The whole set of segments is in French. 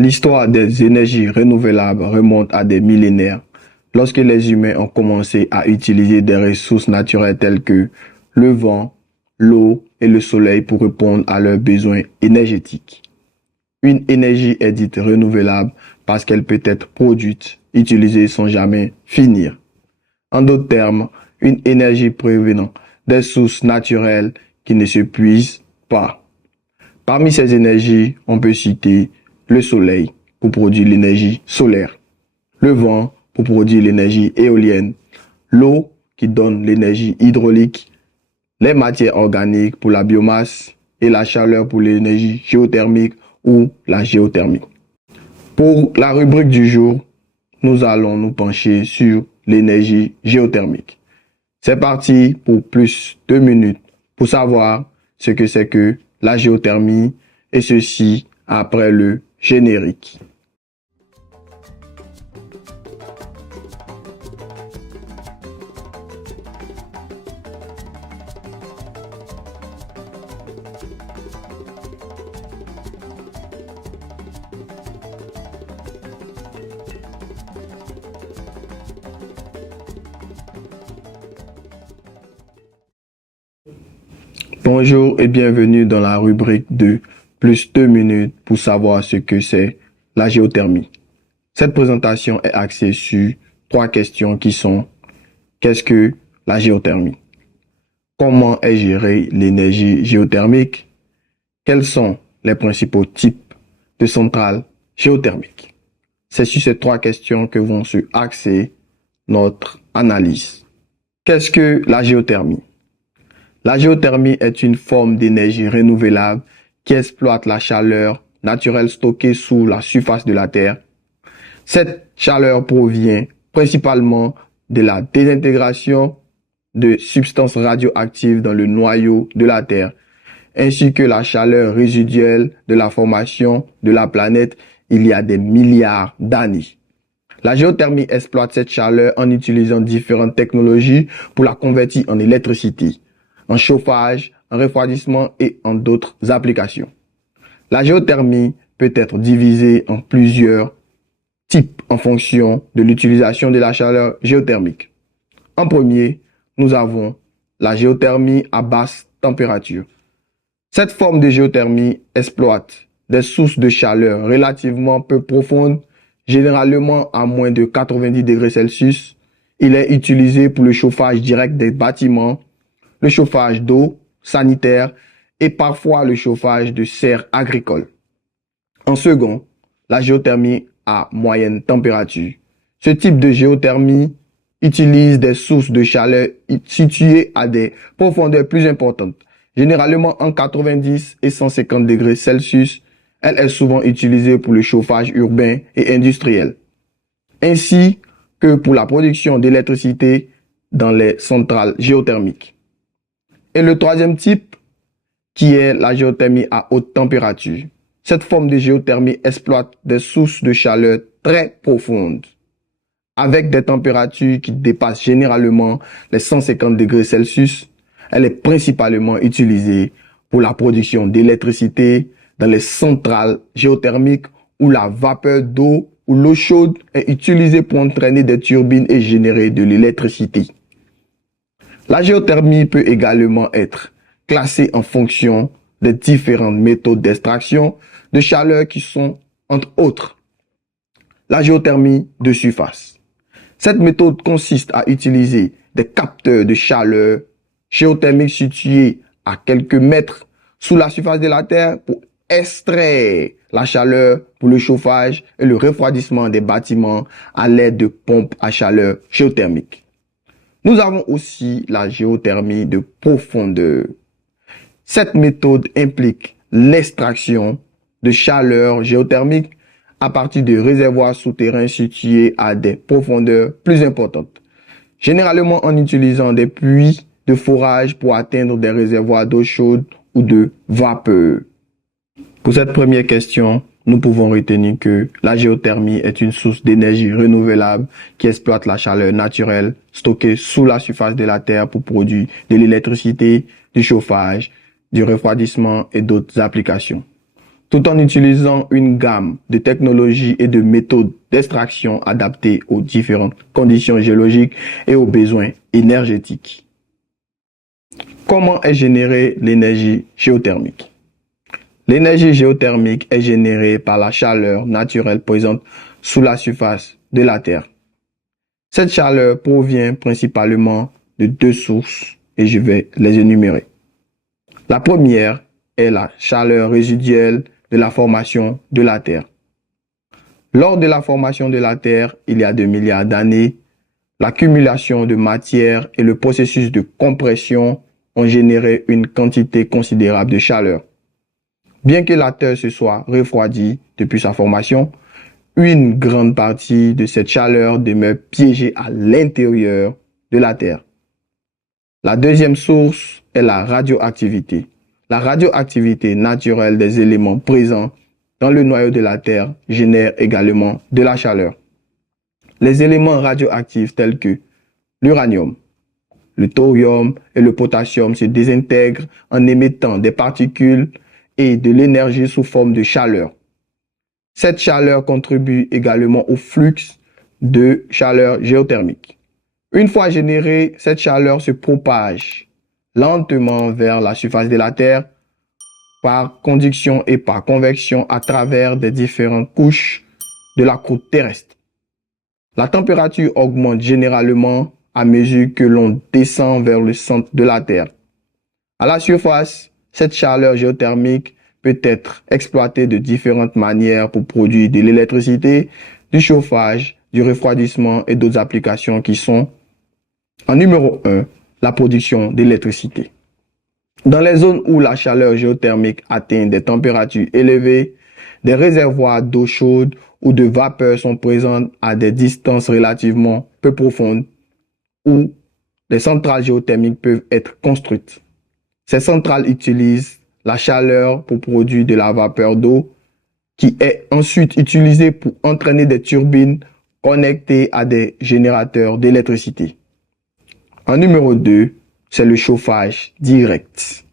L'histoire des énergies renouvelables remonte à des millénaires, lorsque les humains ont commencé à utiliser des ressources naturelles telles que le vent, l'eau et le soleil pour répondre à leurs besoins énergétiques. Une énergie est dite renouvelable parce qu'elle peut être produite, utilisée sans jamais finir. En d'autres termes, une énergie provenant des sources naturelles qui ne s'épuisent pas. Parmi ces énergies, on peut citer le soleil pour produire l'énergie solaire, le vent pour produire l'énergie éolienne, l'eau qui donne l'énergie hydraulique, les matières organiques pour la biomasse et la chaleur pour l'énergie géothermique ou la géothermie. Pour la rubrique du jour, nous allons nous pencher sur l'énergie géothermique. C'est parti pour plus de minutes pour savoir ce que c'est que la géothermie et ceci après le générique. Bonjour et bienvenue dans la rubrique de plus 2 minutes pour savoir ce que c'est la géothermie. Cette présentation est axée sur 3 questions qui sont: qu'est-ce que la géothermie? Comment est gérée l'énergie géothermique? Quels sont les principaux types de centrales géothermiques? C'est sur ces 3 questions que vont se axer notre analyse. Qu'est-ce que la géothermie? La géothermie est une forme d'énergie renouvelable qui exploite la chaleur naturelle stockée sous la surface de la Terre. Cette chaleur provient principalement de la désintégration de substances radioactives dans le noyau de la Terre, ainsi que la chaleur résiduelle de la formation de la planète il y a des milliards d'années. La géothermie exploite cette chaleur en utilisant différentes technologies pour la convertir en électricité, en chauffage, en refroidissement et en d'autres applications. La géothermie peut être divisée en plusieurs types en fonction de l'utilisation de la chaleur géothermique. En premier, nous avons la géothermie à basse température. Cette forme de géothermie exploite des sources de chaleur relativement peu profondes, généralement à moins de 90 degrés Celsius. Il est utilisé pour le chauffage direct des bâtiments, le chauffage d'eau sanitaire et parfois le chauffage de serres agricoles. En second, la géothermie à moyenne température. Ce type de géothermie utilise des sources de chaleur situées à des profondeurs plus importantes, généralement en 90 et 150 degrés Celsius. Elle est souvent utilisée pour le chauffage urbain et industriel, ainsi que pour la production d'électricité dans les centrales géothermiques. Et le troisième type, qui est la géothermie à haute température. Cette forme de géothermie exploite des sources de chaleur très profondes, avec des températures qui dépassent généralement les 150 degrés Celsius. Elle est principalement utilisée pour la production d'électricité dans les centrales géothermiques où la vapeur d'eau ou l'eau chaude est utilisée pour entraîner des turbines et générer de l'électricité. La géothermie peut également être classée en fonction des différentes méthodes d'extraction de chaleur qui sont, entre autres, la géothermie de surface. Cette méthode consiste à utiliser des capteurs de chaleur géothermique situés à quelques mètres sous la surface de la Terre pour extraire la chaleur pour le chauffage et le refroidissement des bâtiments à l'aide de pompes à chaleur géothermique. Nous avons aussi la géothermie de profondeur. Cette méthode implique l'extraction de chaleur géothermique à partir de réservoirs souterrains situés à des profondeurs plus importantes, généralement en utilisant des puits de forage pour atteindre des réservoirs d'eau chaude ou de vapeur. Pour cette première question, nous pouvons retenir que la géothermie est une source d'énergie renouvelable qui exploite la chaleur naturelle stockée sous la surface de la Terre pour produire de l'électricité, du chauffage, du refroidissement et d'autres applications. tout en utilisant une gamme de technologies et de méthodes d'extraction adaptées aux différentes conditions géologiques et aux besoins énergétiques. Comment est générée l'énergie géothermique? L'énergie géothermique est générée par la chaleur naturelle présente sous la surface de la Terre. Cette chaleur provient principalement de deux sources et je vais les énumérer. La première est la chaleur résiduelle de la formation de la Terre. Lors de la formation de la Terre, il y a 2 milliards d'années, l'accumulation de matière et le processus de compression ont généré une quantité considérable de chaleur. Bien que la Terre se soit refroidie depuis sa formation, une grande partie de cette chaleur demeure piégée à l'intérieur de la Terre. La deuxième source est la radioactivité. La radioactivité naturelle des éléments présents dans le noyau de la Terre génère également de la chaleur. Les éléments radioactifs tels que l'uranium, le thorium et le potassium se désintègrent en émettant des particules et de l'énergie sous forme de chaleur. Cette chaleur contribue également au flux de chaleur géothermique. Une fois générée, cette chaleur se propage lentement vers la surface de la Terre par conduction et par convection à travers des différentes couches de la croûte terrestre. La température augmente généralement à mesure que l'on descend vers le centre de la Terre. À la surface, cette chaleur géothermique peut être exploitée de différentes manières pour produire de l'électricité, du chauffage, du refroidissement et d'autres applications qui sont, en numéro 1, la production d'électricité. Dans les zones où la chaleur géothermique atteint des températures élevées, des réservoirs d'eau chaude ou de vapeur sont présents à des distances relativement peu profondes où des centrales géothermiques peuvent être construites. Ces centrales utilisent la chaleur pour produire de la vapeur d'eau qui est ensuite utilisée pour entraîner des turbines connectées à des générateurs d'électricité. En numéro 2, c'est le chauffage direct.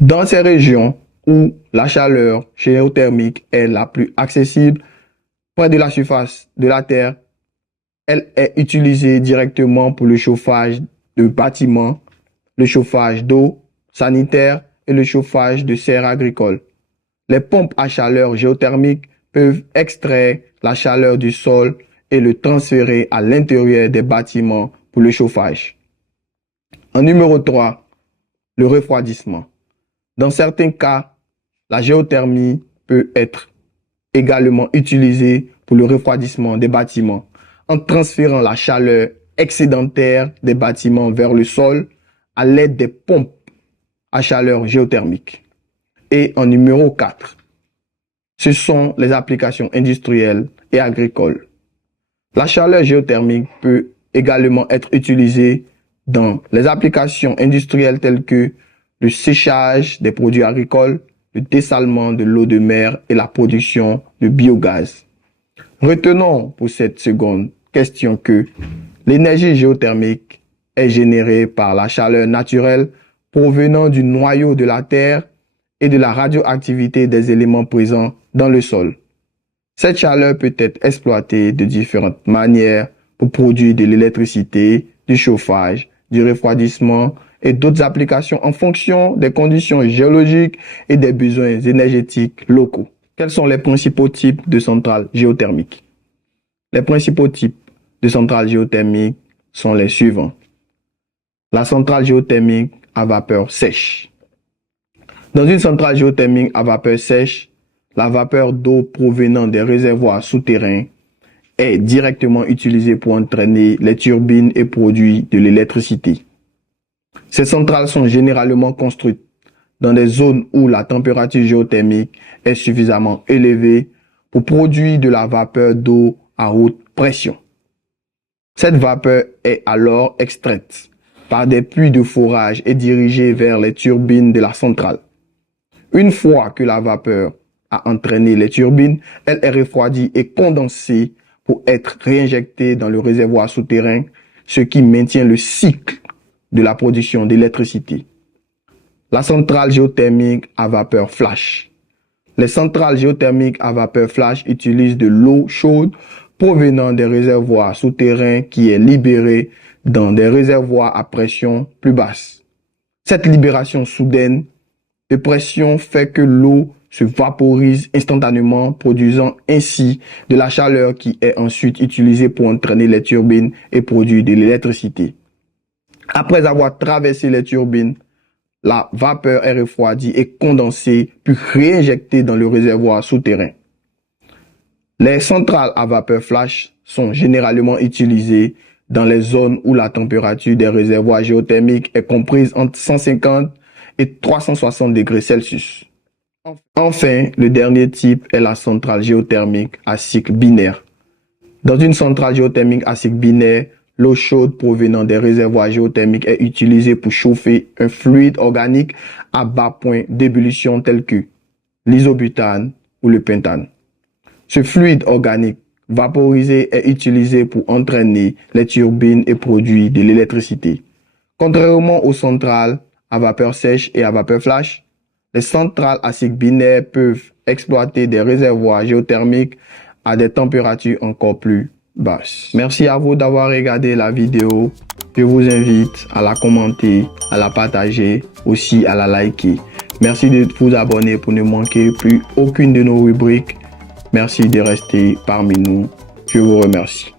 Dans ces régions où la chaleur géothermique est la plus accessible, près de la surface de la Terre, elle est utilisée directement pour le chauffage de bâtiments, le chauffage d'eau sanitaire et le chauffage de serres agricoles. Les pompes à chaleur géothermique peuvent extraire la chaleur du sol et le transférer à l'intérieur des bâtiments pour le chauffage. En numéro 3, le refroidissement. Dans certains cas, la géothermie peut être également utilisée pour le refroidissement des bâtiments en transférant la chaleur excédentaire des bâtiments vers le sol à l'aide des pompes à chaleur géothermique. Et en numéro 4, ce sont les applications industrielles et agricoles. La chaleur géothermique peut également être utilisée dans les applications industrielles telles que le séchage des produits agricoles, le dessalement de l'eau de mer et la production de biogaz. Retenons pour cette seconde question que l'énergie géothermique est générée par la chaleur naturelle provenant du noyau de la Terre et de la radioactivité des éléments présents dans le sol. Cette chaleur peut être exploitée de différentes manières pour produire de l'électricité, du chauffage, du refroidissement et d'autres applications en fonction des conditions géologiques et des besoins énergétiques locaux. Quels sont les principaux types de centrales géothermiques? Les principaux types de centrales géothermiques sont les suivants. La centrale géothermique à vapeur sèche. Dans une centrale géothermique à vapeur sèche, la vapeur d'eau provenant des réservoirs souterrains est directement utilisée pour entraîner les turbines et produire de l'électricité. Ces centrales sont généralement construites dans des zones où la température géothermique est suffisamment élevée pour produire de la vapeur d'eau à haute pression. Cette vapeur est alors extraite par des puits de forage et dirigée vers les turbines de la centrale. Une fois que la vapeur a entraîné les turbines, elle est refroidie et condensée pour être réinjectée dans le réservoir souterrain, ce qui maintient le cycle de la production d'électricité. La centrale géothermique à vapeur flash. Les centrales géothermiques à vapeur flash utilisent de l'eau chaude provenant des réservoirs souterrains qui est libérée dans des réservoirs à pression plus basse. Cette libération soudaine de pression fait que l'eau se vaporise instantanément, produisant ainsi de la chaleur qui est ensuite utilisée pour entraîner les turbines et produire de l'électricité. Après avoir traversé les turbines, la vapeur est refroidie et condensée, puis réinjectée dans le réservoir souterrain. Les centrales à vapeur flash sont généralement utilisées dans les zones où la température des réservoirs géothermiques est comprise entre 150 et 360 degrés Celsius. Enfin, le dernier type est la centrale géothermique à cycle binaire. Dans une centrale géothermique à cycle binaire, l'eau chaude provenant des réservoirs géothermiques est utilisée pour chauffer un fluide organique à bas point d'ébullition tel que l'isobutane ou le pentane. Ce fluide organique vaporisé est utilisé pour entraîner les turbines et produire de l'électricité. Contrairement aux centrales à vapeur sèche et à vapeur flash, les centrales à cycle binaire peuvent exploiter des réservoirs géothermiques à des températures encore plus basses. Merci à vous d'avoir regardé la vidéo. Je vous invite à la commenter, à la partager, aussi à la liker. Merci de vous abonner pour ne manquer plus aucune de nos rubriques. Merci de rester parmi nous. Je vous remercie.